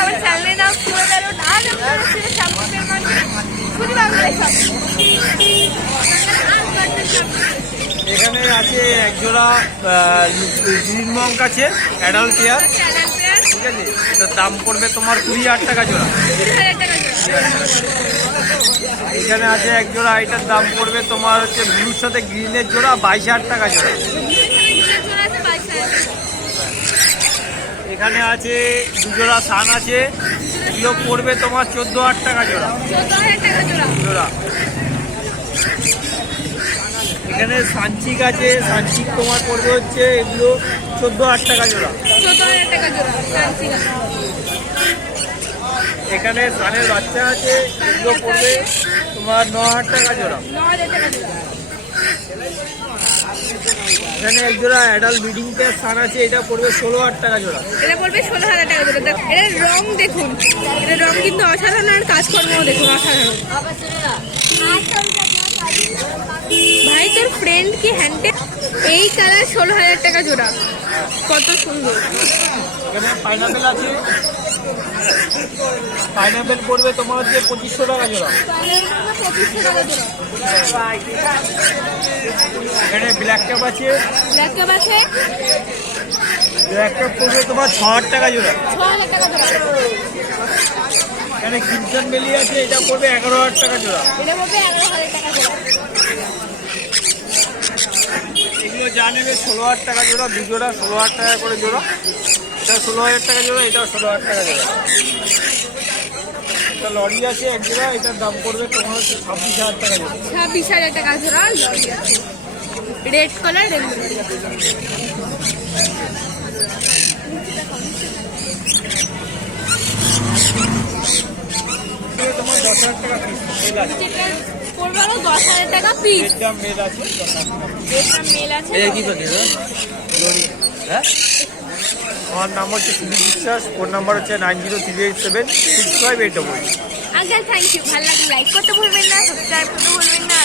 আমার চ্যানেলের নাম করে বেরোন। আজ আমরা শ্যামপুরের মন্দির শুধু বাংলায় সব। এখানে আছে একজোড়া গ্রিন মঙ্ক আছে অ্যাডাল্ট পেয়ার, ঠিক আছে। এটার দাম পড়বে তোমার 20,000 টাকা জোড়া। এখানে আছে একজোড়া, এটার দাম পড়বে তোমার হচ্ছে ব্লুর সাথে গ্রিনের জোড়া 22,000 টাকা জোড়া। এখানে আছে দুজোড়া সান আছে, এগুলো পড়বে তোমার 14,000 টাকা জোড়া জোড়া। এখানে সানচিক আছে, সানচিক তোমার পড়বে হচ্ছে এগুলো 14,000 টাকা জোড়া। এখানে সানের বাচ্চা আছে, এগুলো পড়বে তোমার 9,000 টাকা জোড়া। এখানে এক জোড়া অ্যাডাল্ট ব্রিডিং পেয়ার সান আছে, এটা পড়বে 16,000 টাকা জোড়া। এটা পড়বে 16,000 টাকা জোড়া। এর রং দেখুন, এর রং কিন্তু অসাধারণ, আর কাজকর্ম দেখুন অসাধারণ। ভাই তোর ফ্রেন্ড কি হ্যান্ডে এই কালার 16,000 টাকা জোড়া, কত সুন্দর। এখানে পাইনাপেল আছে, পাইনাপেল পড়বে তোমার হচ্ছে 2500 টাকা জোড়া। এখানে ব্ল্যাক ক্যাপ আছে, ব্ল্যাক কাপ আছে, ব্ল্যাক ক্যাপ পড়বে তোমার 6,000 টাকা জোড়া। 6,000 টাকা জোড়া। এখানে ক্রিমসন বেলি আছে, এটা পড়বে 11,000 টাকা জোড়া। এটা পড়বে 11,000 টাকা জোড়া। এগুলো যা নেবে 16,000 টাকা জোড়া, দুজোড়া 16,000 টাকা করে জোড়া। এটা 16,000 টাকা জোড়া, এটাও 16,000 টাকা জোড়া। এটা লরি আছে এক জোড়া, এটার দাম পড়বে তোমার হচ্ছে 26,000 টাকা জোড়া। 26,000 টাকা জোড়া লরি আছে, রেড কালার রেনবো। তোমার 10,000 টাকা পিস মেল আছে, পড়বে 10,000 টাকা পিস। এটা মেল আছে 10,000 টাকা। এটা মেল আছে। এটা কি বলি লরি? হ্যাঁ, আমার নাম হচ্ছে সুদীপ বিশ্বাস, ফোন নাম্বার হচ্ছে 9038765888। আঙ্কেল থ্যাংক ইউ, ভালো লাগলো। লাইক করতে ভুলবেন না, সাবস্ক্রাইব করতে ভুলবেন না।